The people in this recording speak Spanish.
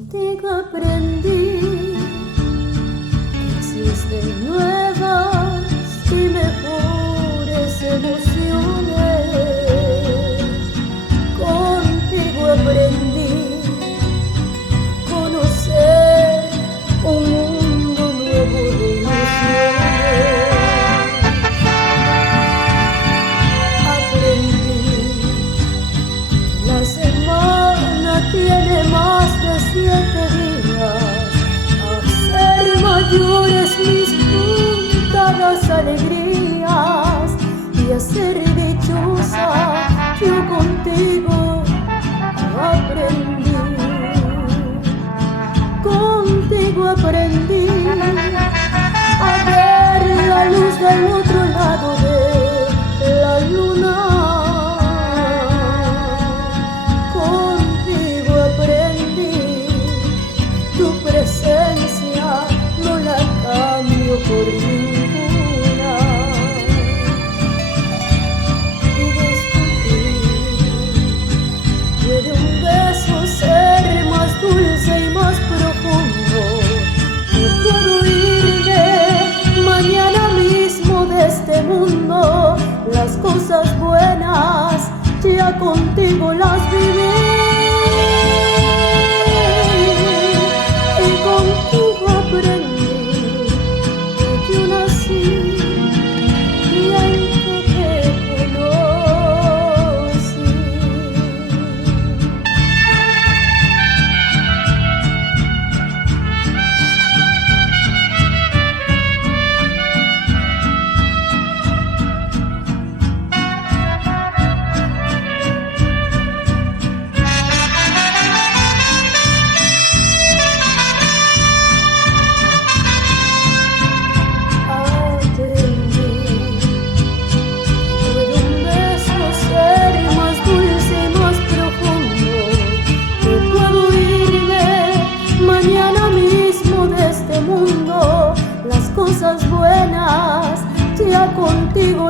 Contigo aprendí que existen nuevas y mejores emociones. Contigo aprendí a conocer un mundo nuevo de ilusiones. Aprendí que la semana tiene más de 7 días, a ser mayores mis contadas alegrías y a ser dichosa yo contigo aprendí. Contigo aprendí a ver la luz del otro lado de la luna. Contigo aprendí tu presencia no la cambio por ninguna. Y descubrí que puede un beso ser más dulce y más profundo. Que puedo irme mañana mismo de este mundo. Las cosas buenas ya contigo las viví. Y contigo aprendí que yo nací y en que te conocí. Las cosas buenas ya contigo